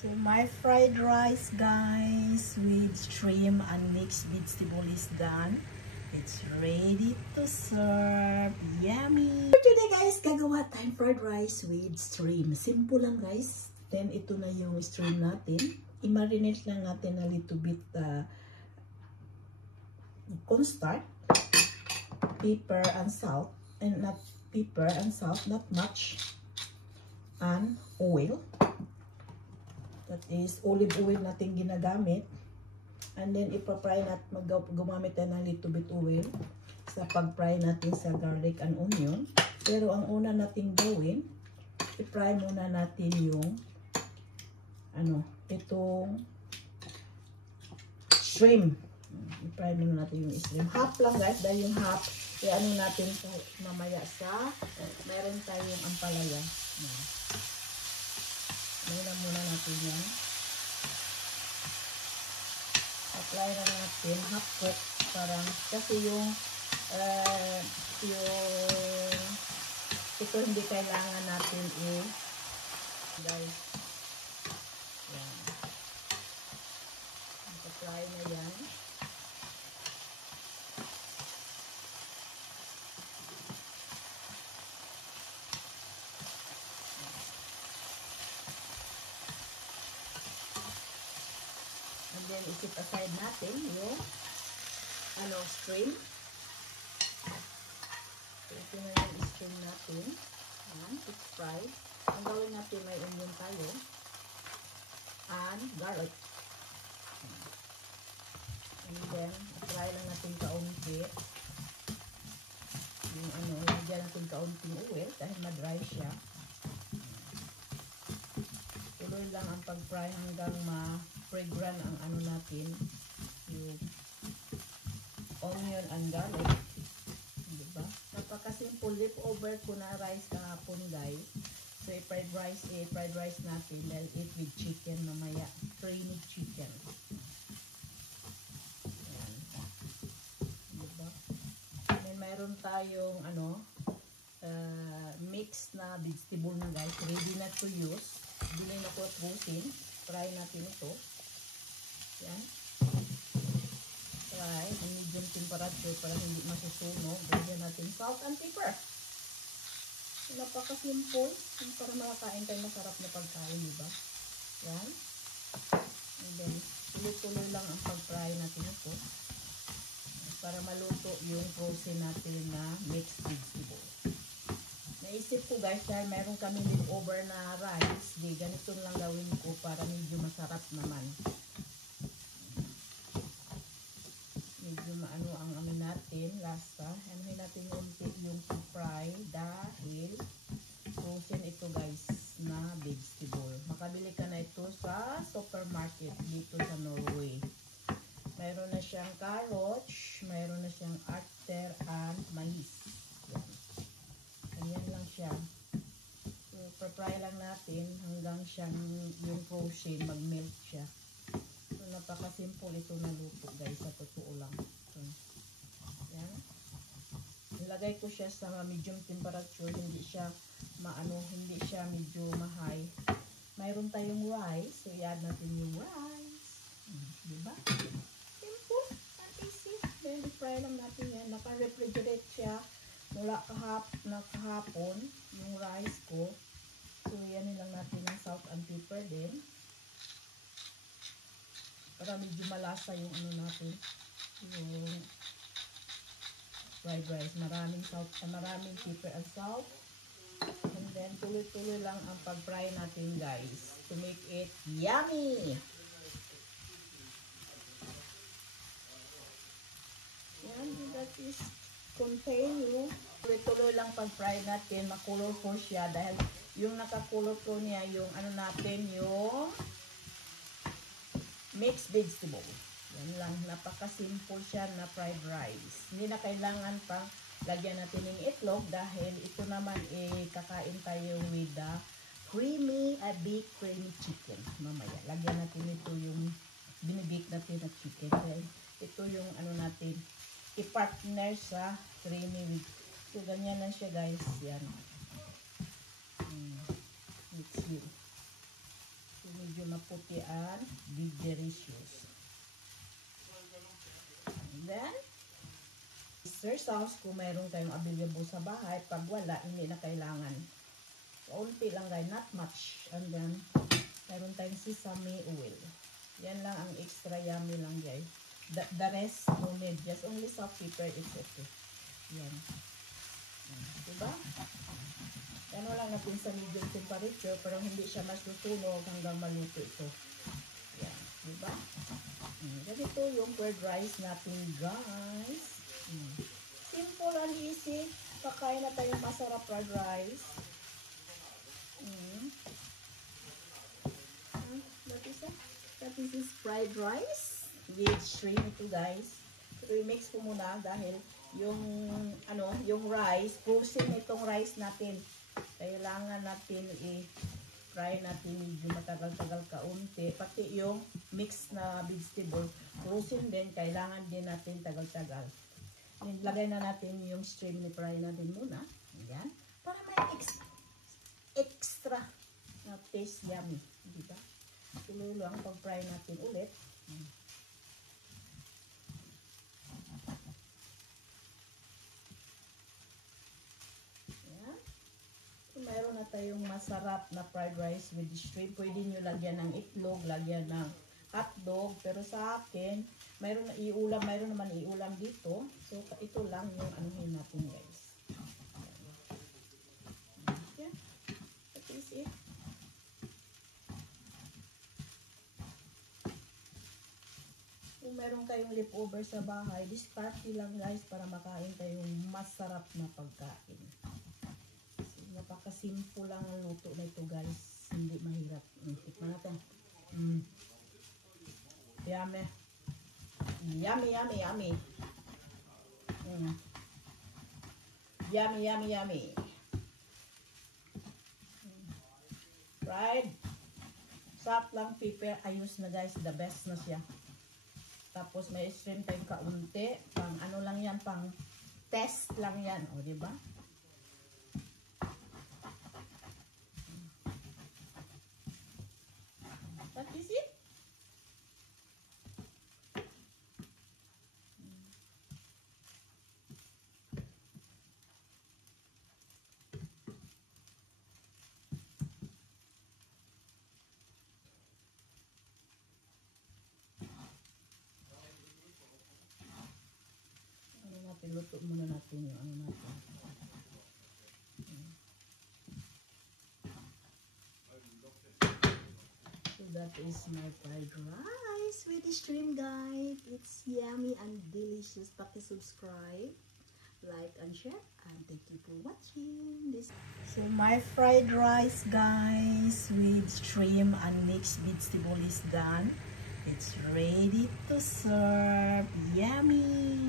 So my fried rice guys with shrimp and mixed vegetable is done. It's ready to serve. Yummy! Today guys, gagawa tayong fried rice with shrimp. Simple lang guys. Then ito na yung shrimp natin. I-marinate lang natin a little bit cornstarch, pepper and salt, and not pepper and salt, not much, and oil. That is olive oil natin ginagamit. And then ipa-fry natin, gumamit tayo ng little bit oil sa pag-fry natin sa garlic and onion. Pero ang una nating gawin, i-fry muna natin yung itong shrimp. I-fry muna natin yung shrimp. Half lang guys, dahil yung half, natin sa, mamaya sa, meron tayong ampalaya. Muna natin yan. Apply na natin, half cook, parang, kasi yung ito hindi kailangan natin guys, yan. Apply na yan. And then, isip aside natin yung shrimp. So, ito na yung shrimp natin. Ayan, it's fried. Ang gawin natin, may onion tayo. And garlic. And then, apply lang natin kaunti. Yung lagyan natin kaunting oil dahil ma-dry siya. Tuloy lang ang pag-fry hanggang ma-fragrant ang natin, yung onion and garlic. Diba? Napaka-simple. Leftover ko na rice kahapon guys. So, fried rice natin. They'll eat with chicken mamaya. Creamy chicken. Ayan. Diba? And then, mayroon tayong mixed na vegetable na guys. Ready na to use. Bilhin ako at busin. Try natin ito. Yan. Try. Ang medium temperature para hindi masusunog. Lagyan natin salt and pepper. Napaka-simple. Para makakain tayo masarap na pagkain, diba? Yan. And then, tuloy-tuloy lang ang pag-fry natin ito. Para maluto yung frozen natin na mixed vegetable. Naisip ko guys, dahil meron kami leftover na rice, ganito lang gawin ko para medyo masarap naman. Medyo maano ang natin, lasa. Anuhin natin yung fry dahil frozen ito guys na vegetable. Makabili ka na ito sa supermarket dito sa Norway. Mayroon na siyang carrots, mayroon na siyang arter and mais. Ayan lang siya. So, pa-fry lang natin hanggang siyang yung frozen mag-melt siya. So, napaka-simple ito na luto guys, sa totoo lang. So, yan. Nilagay ko siya sa medium temperature, hindi siya hindi siya medyo ma-high. Mayroon tayong rice, so i-add natin yung rice. Diba? Simple, and easy. Then, i-fry lang natin yan. Naka-refrigerate siya. Mula kahapon yung rice ko. So, yan lang natin ng salt and pepper din. Para medyo malasa yung natin. Yung fried rice. Maraming salt, maraming pepper and salt. And then, tuloy-tuloy lang ang pag-fry natin guys. To make it yummy! Yan, that is continue. Tuloy-tuloy lang pag-fry natin, makulor-color siya dahil yung nakakulor-color niya yung natin, yung mixed vegetable. Yan lang, napaka-simple siya na fried rice. Hindi na kailangan pang lagyan natin ng itlog dahil ito naman kakain tayo with the baked creamy chicken. Mamaya, lagyan natin ito yung binibake natin na chicken. Dahil ito yung natin, i-partner sa creamy with. So, ganyan lang siya guys. Yan. It's you. So, medyo maputian, big delicious. And then, oyster sauce kung mayroon kayong available sa bahay. Pag wala, hindi na kailangan. Kaunti lang guys, not much. And then, mayroon tayong sesame oil. Yan lang ang extra yummy lang guys. The rest, no need. Just only salt, pepper, it's okay. Yan. Diba? Yan lang natin sa medium temperature, pero hindi siya masusunog hanggang maluto ito. Yan. Diba? Ganito yung fried rice natin guys. Simple and easy. Pakain na tayong masarap fried rice. That is fried rice with shrimp ito guys. So, i-mix ko muna dahil yung rice, frozen itong rice natin. Kailangan natin i-fry natin medyo matagal-tagal kaunti. Pati yung mix na vegetable, frozen din, kailangan din natin tagal-tagal. Lagay na natin yung shrimp ni fry natin muna. Ayan. Para may extra na taste yummy. Diba? Tuloy lang pag-fry natin ulit. Ayan. So, mayroon na tayong masarap na fried rice with shrimp. Pwede nyo lagyan ng itlog, lagyan ng hotdog. Pero sa akin, mayroon naman iulam dito. So, ito lang yung anuhin natin guys. Okay. That is it. Kung meron kayong leftover sa bahay, diskarte lang guys para makain kayong masarap na pagkain. So, napaka-simple lang ang luto na ito guys. Hindi mahirap. Tikman natin. Yummy. Yummy, yummy, yummy. Yummy, yummy, yummy. Fried. Salt lang, pepper. Ayos na guys. The best na siya. Tapos may shrimp tayong kaunti. Pang ano lang yan, pang test lang yan. O, diba? That is it. Luto muna natin yung ano natin. So that is my fried rice with the shrimp guys. It's yummy and delicious. Paki-subscribe, like and share, and thank you for watching this. So my fried rice guys with shrimp and mixed vegetable is done. It's ready to serve. Yummy.